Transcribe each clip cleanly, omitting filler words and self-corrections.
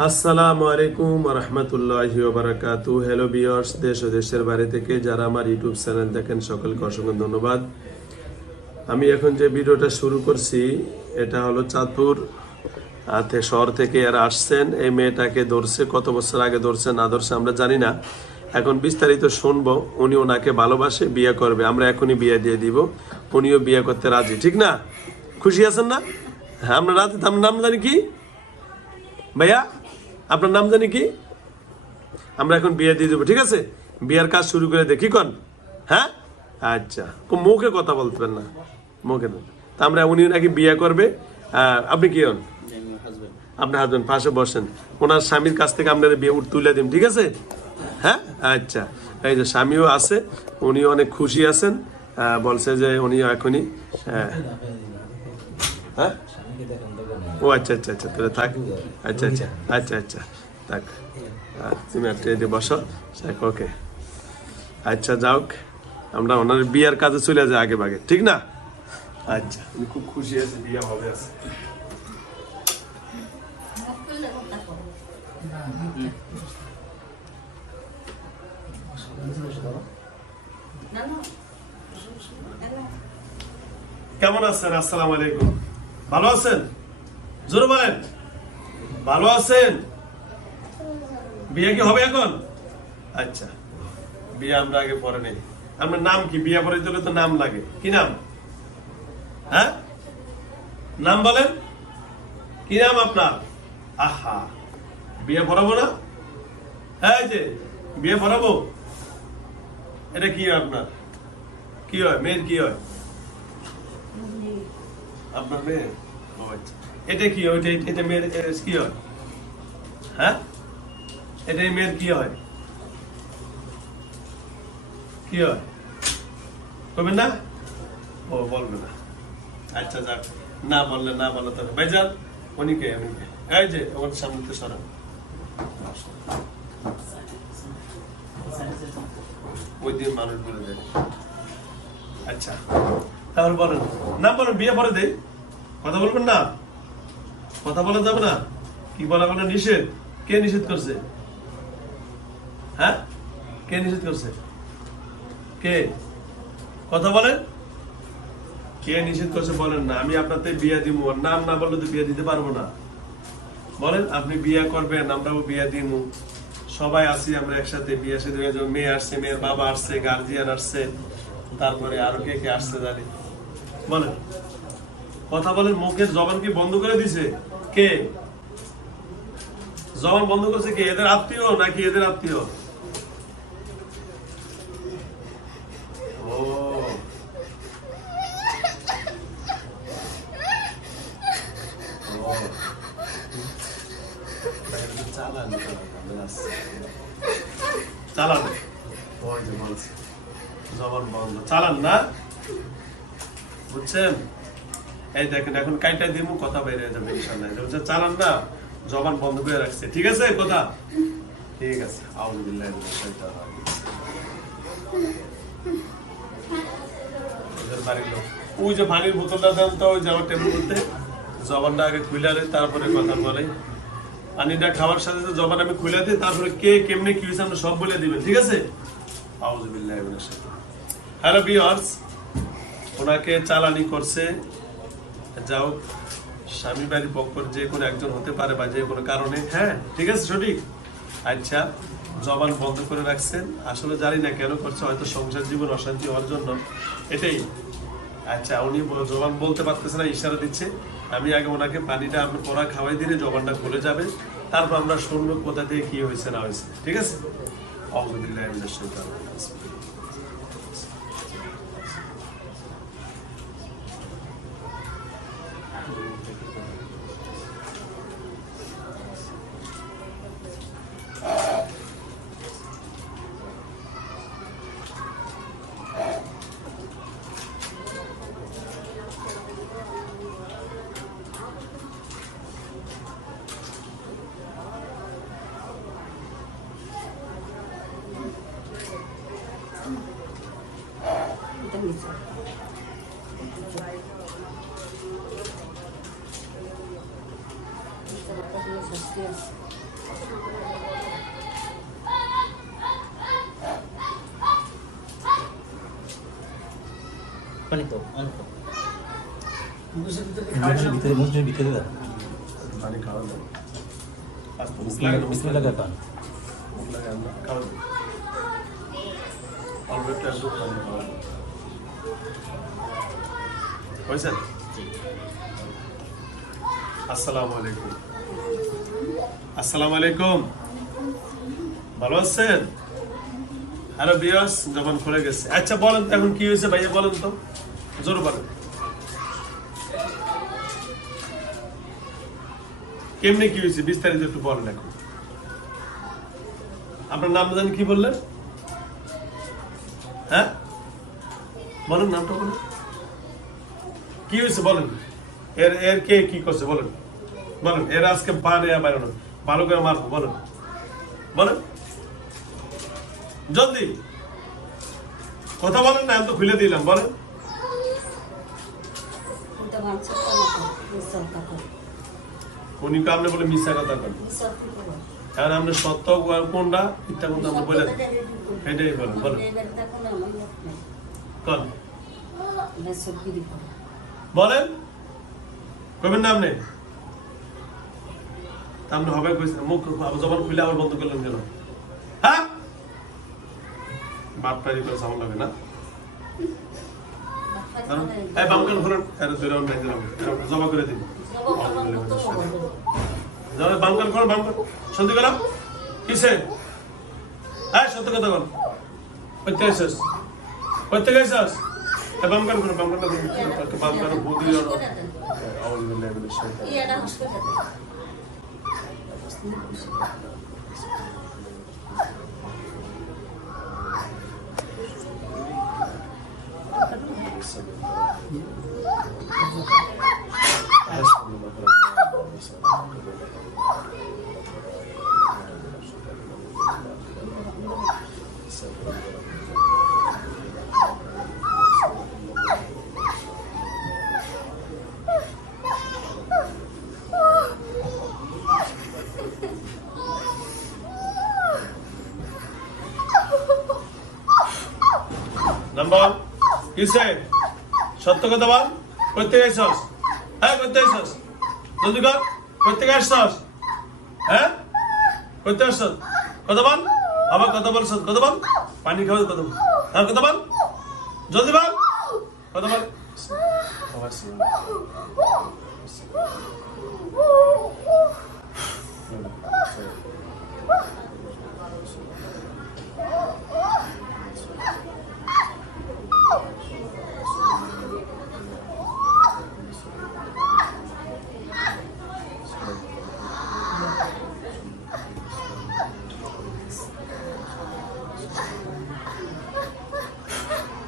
আসসালামু আলাইকুম রহমতুল্লাহি ওয়া বারাকাতুহু। হ্যালো ভিউয়ার্স, দেশ ও দেশের বাইরে থেকে যারা আমার ইউটিউব চ্যানেল দেখেন সকলকে অসংখ্য ধন্যবাদ। আমি এখন যে ভিডিওটা শুরু করছি এটা হলো চাঁদপুর শহর থেকে এরা আসছেন। এই মেয়েটাকে ধরছে, কত বছর আগে ধরছে না ধরছে আমরা জানি না। এখন বিস্তারিত শুনবো। উনি ওনাকে ভালোবাসে, বিয়ে করবে, আমরা এখনই বিয়ে দিয়ে দিব। উনিও বিয়ে করতে রাজি, ঠিক না? খুশি আছেন না? হ্যাঁ, আমরা রাজি। আপনার নাম জানি কি ভাইয়া? আপনার নাম জানি কি? আমরা এখন বিয়ে দিয়ে দেবো, ঠিক আছে? বিয়ের কাজ শুরু করে দেখি কন। হ্যাঁ, আচ্ছা, মুখে কথা বলতেন না, মুখে না। তা আমরা উনি নাকি বিয়ে করবে। আপনি কি হন? আপনার হাজবেন্ড। পাশে বসেন, ওনার স্বামীর কাছ থেকে আপনার বিয়ে তুলে দিন, ঠিক আছে? হ্যাঁ, আচ্ছা। এই যে স্বামীও আছে, উনিও অনেক খুশি আছেন। বলছে যে উনিও এখনই হ্যাঁ। ও আচ্ছা আচ্ছা আচ্ছা, তাহলে থাক। আচ্ছা আচ্ছা আচ্ছা আচ্ছা, থাক। তুমি একটা দিয়ে বসো। ওকে, আচ্ছা, যাওক, আমরা ওনার বিয়ের কাজে চলে যাই আগে ভাগে, ঠিক না? আচ্ছা, আমি খুব খুশি আছি, বিয়ে হবে আছে। কেমন আছেন? আসসালামু আলাইকুম। ভালো আছেন? জোরে বলেন, ভালো আছেন? বিয়ে কি হবে এখন? আচ্ছা, বিয়ে আমরা আগে পরে নেই। আপনার নাম কি? বিয়ে পরে দিলে তো নাম লাগে। কি নাম? হ্যাঁ, নাম বলেন। কি নাম আপনার? আহা, বিয়ে পড়াবো না? হ্যাঁ, যে বিয়ে পড়াবো। এটা কি হয় আপনার? কি হয়? মেয়ের কি হয়? আপনার মেয়ে? ও আচ্ছা। এটা কি হয়? এটা মেয়ের কি হয়? হ্যাঁ, এটাই মেয়ের কি হয়? কি হয় করবেন না? ও বলবে না। আচ্ছা, যাক, না বললে না বলো তো ভাইজান। উনিকে এই যে আমার সামনে তো সরান। ওই দিন মানুষ বলে দেয়। আচ্ছা, তাহলে বলেন, নাম বলেন, বিয়ে পরে দেই। কথা বলবেন না? কথা বলা যাবে না? কি বলা কোনো নিষেধ? কে নিষেধ করছে? হ্যাঁ, কে নিষেধ করছে? কে? কথা বলেন, কে নিষেধ করছে বলেন না। আমি আপনাতে বিয়ে দিব, নাম না বললে তো বিয়ে দিতে পারবো না। বলেন, আপনি বিয়ে করবেন, আমরাও বিয়ে দিব। সবাই আছি আমরা একসাথে। বিয়ে সাথে মেয়ে আসছে, মেয়ের বাবা আসছে, গার্জিয়ান আসছে, তারপরে আরো কে কে আসছে জানি। বলেন, কথা বলেন। মুখের জবান কি বন্ধ করে দিছে? কে জবান বন্ধ করছে? কে? এদের আত্মীয় নাকি এদের আত্মীয়? ও, চালান চালান, ওই যে বলছে জবান বন্ধ, চালান না, বুঝছেন? এই দেখেন, এখন কাইটা দিব, কথা বাইরে যাবে ইনশাআল্লাহ। চালান না, জবান বন্ধ করে রাখছে, ঠিক আছে? কথা ঠিক আছে। আউযুবিল্লাহি মিনাশ শাইতানির রাজিম। ওদের বাড়ির লোক, ওই যে পানির বোতলটা দেন তো, ওই যে আমার টেবিলতে। জবানটা আগে খুলে আনে, তারপরে কথা বলে। পানিটা খাওয়ার সাথে সাথে জবান আমি খুলে দিই, তারপরে কে কেমনে কি হয়েছে আমরা সব বলে দিবেন, ঠিক আছে? আউযুবিল্লাহি মিনাশ শাইতানির রাজিম। হ্যালো ভিউয়ার্স, ওনাকে চালানি করছে। যাও, স্বামী বাড়ির পক্ষের যে কোনো একজন হতে পারে বা যে কোনো কারণে। হ্যাঁ, ঠিক আছে, সঠিক। আচ্ছা, জবান বন্ধ করে রাখছেন। আসলে জানি না কেন করছে, হয়তো সংসার জীবন অশান্তি হওয়ার জন্য, এটাই। আচ্ছা, উনি জবান বলতে পারতেছে না, ইশারা দিচ্ছে। আমি আগে ওনাকে পানিটা ওরা খাওয়াই দিলে জবানটা খুলে যাবে, তারপর আমরা শুনবো কোথা থেকে কি হয়েছে না হয়েছে, ঠিক আছে? আউযুবিল্লাহি মিনাশ শাইতানির রাজিম। পানি তো অল্প ভিতরে দাও পানি খাওয়া দাও বিসমিল্লাহ খান খাওয়া দাও অল্প একটু আসবো পানি খাওয়া দাও বুঝছেন? আসসালামু আলাইকুম। আসসালামু আলাইকুম, ভালো আছেন? হ্যালো বিয়াস, যখন খুলে গেছে। আচ্ছা বলেন তো এখন কি হয়েছে ভাইয়া, বলেন তো, জোর বলেন। কেমনে কি হয়েছে বিস্তারিত একটু বলেন এখন। আপনার নাম জানি কি বললেন? হ্যাঁ বলেন, নামটা বলেন, কি হয়েছে বলেন। এর এর কে কি করছে বলেন, বলেন। এর আজকে পা নেয়া বাইরানো ভালো করে মারবো, বলেন বলেন জলদি কথা বলেন না, আমি তো খুলে দিলাম, বলেন। উনি কামনে বলে মিথ্যা কথা বলেন, কারণ আমরা সত্য কোনটা মিথ্যা কোনটা আমরা বলে এটাই বলেন, বলেন বলেন কবেন নাম নেই তামনে হবে কইছে, মুখ জবান খুলে আবার বন্ধ করলেন কেন? হ্যাঁ বাপটারি করে সামন লাগে না। এই বামকান ঘুরেন, এর দুই রাউন্ড বাইরে দিলাম, জমা করে দিন। যাবে বামকান করো, বামকান সন্ধি করা কিসে? হ্যাঁ সত্য কথা বল, কইতে আইছস, কইতে গেছস? এই বামকান করো, বামকান করো, বামকান বুদ্ধি আর আওয়াজ দিলে এগুলো শয়তান। এটা হসপিটালে নাম্বার কিসে? সত্য কথা বল, করতে গেছস? হ্যাঁ করতে গেছস? জলদি কর, করতে গেছস? হ্যাঁ করতে আসছস? কথা বল, আবার কথা বলছস, কথা বল, পানি খাওয়া কথা বল, হ্যাঁ কথা বল, জলদি বল, কথা বল।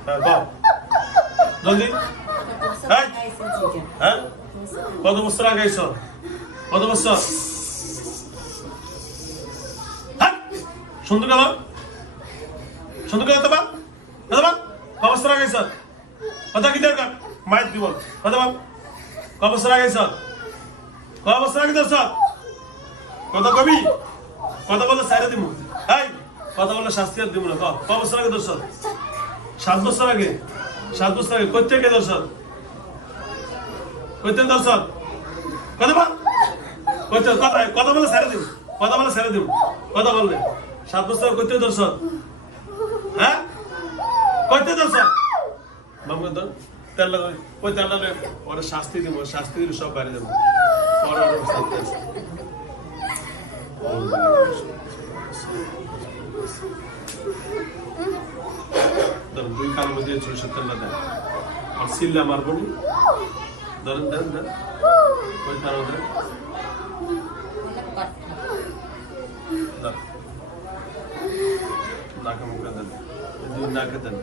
হ্যাঁ বল জলদি। হ্যাঁ কত বছর আগে আইছ? কত বছর? হ্যাঁ সুন্দর কথা, সুন্দর কথা বল, কথা বল। ক বছর আগে আইছ? কথা কি দরকার? মাইক দিব, কথা বল। ক বছর আগে আইছ? ক বছর আগে দর্শ কথা কবি, কথা বললে সাইরে দিব। এই কথা বললে শাস্তি আর দিব না। ক বছর আগে দর্শ? 7 বছর আগে। 7 বছর আগে কইতে কে দর্শক? কইতে দর্শক কথা বল, কইতে কথা বলে ছেড়ে দিব, কথা বলে ছেড়ে দিব, কথা বললে 7 বছর আগে কইতে দর্শক? হ্যাঁ কইতে দর্শক বাবু তো তেল লাগাই, ওই তেল লাগাই ওরা শাস্তি দিব, শাস্তি দিলে সব বাইরে যাবো। পরে আরো শাস্তি আছে। দুই কাল মধ্যে 74 দেন আর সিল্লা মারবো নি, ধরেন দেন দেন ওই কারো দেন নাকে মুখে দেন, দুই নাকে দেন।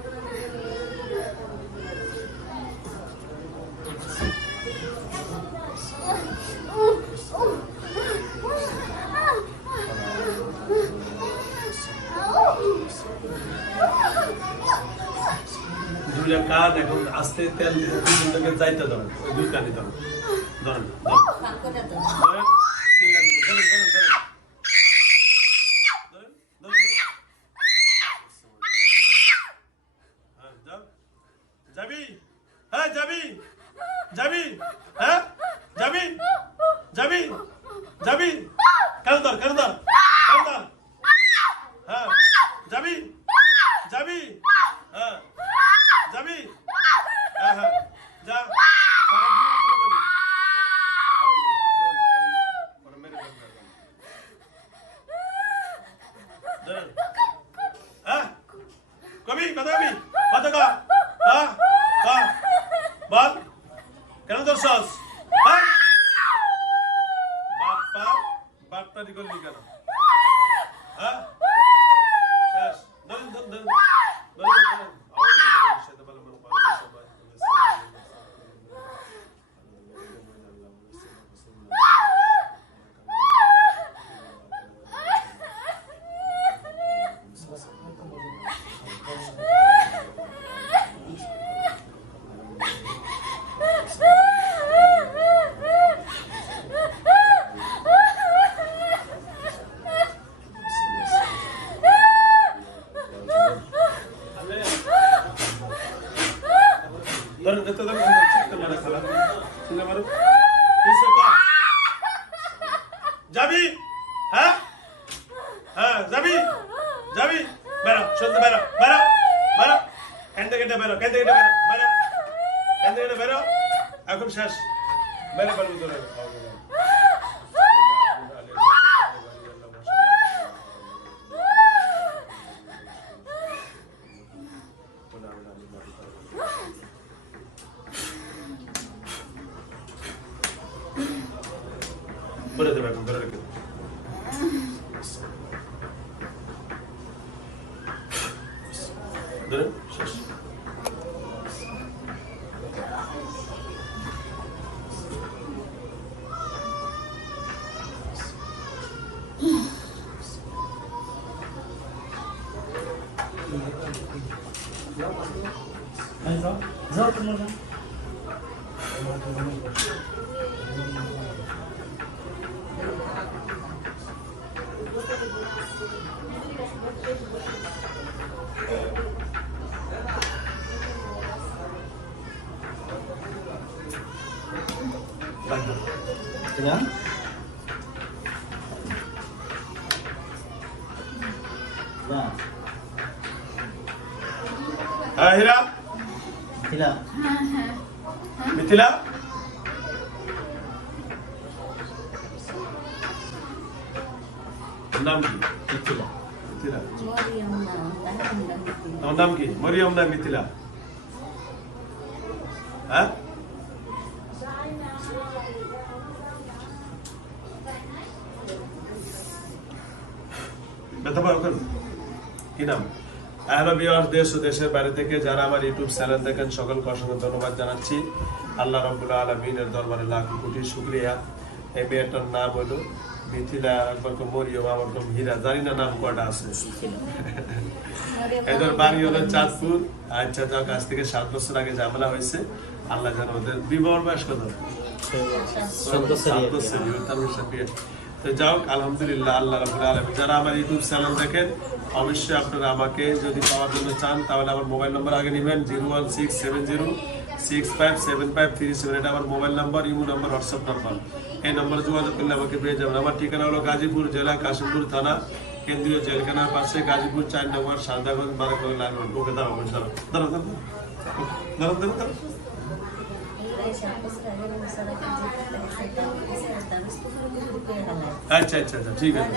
দুইটা কান এখন আস্তে তেল দুজনকে যাইতে ধরেন, ওই দুই কানি ধরেন, ধরেন ধরেন ধরেন ধরেন ধরেন বাপটারি করলি কেন? হ্যাঁ শেষ। ধরেন ধরেন ধরেন ধরেন ধরেন। ধরেন এত ধরেন চিৎকার মারা খালা চিল্লা মারো কিসে কর যাবি হ্যাঁ হ্যাঁ যাবি যাবি বেরো শুনতে বেরো বেরো বেরো কেন্দ্রে কেটে বেরো কেন্দ্রে কেটে বেরো বেরো কেন্দ্রে কেটে বেরো এখন শেষ বেরো বেরো ধরে বলে দেবে এখন ধরে রেখে ধরে শেষ Hilang? Ya. হীরা Hilang. মিথিলা নাম কি Itulah. Mithila Moriam na, tahan lang ito. তোমার নাম কি মরিয়ম না মিথিলা হ্যাঁ ব্যথা পাও কেন কি নাম হ্যালো ভিউয়ার্স দেশ ও দেশের বাইরে থেকে যারা আমার ইউটিউব চ্যানেল দেখেন সকলকে অসংখ্য ধন্যবাদ জানাচ্ছি আল্লাহ রাব্বুল আলামিনের দরবারে লাখ কোটি শুকরিয়া এই মেয়েটার নাম হলো মিথিলা একবার তো মরিয়ম আমার তো হীরা জানি না নাম কয়টা আছে এদের বাড়ি হলো চাঁদপুর আচ্ছা যাক আজ থেকে 7 বছর আগে ঝামেলা হয়েছে আল্লাহ জানে ওদের বিবাহ বয়স কত তো যাও আলহামদুলিল্লাহ আল্লাহ রাব্বুল আলামিন যারা আমার ইউটিউব চ্যানেল দেখেন অবশ্যই আপনারা আমাকে যদি পাওয়ার জন্য চান তাহলে আমার মোবাইল নাম্বার আগে নেবেন 01670657537 এটা আমার mobile number imo number WhatsApp number এই নম্বরে যোগাযোগ করলে আমাকে পেয়ে যাবেন আমার ঠিকানা হলো গাজীপুর জেলা কাশিমপুর থানা কেন্দ্রীয় জেলখানার পাশে গাজীপুর 4 নম্বর সান্দাগঞ্জ বারাকবাগ লাইন ওকে দাঁড়াবো দাঁড়াও দাঁড়াও দাঁড়াও আচ্ছা আচ্ছা আচ্ছা ঠিক আছে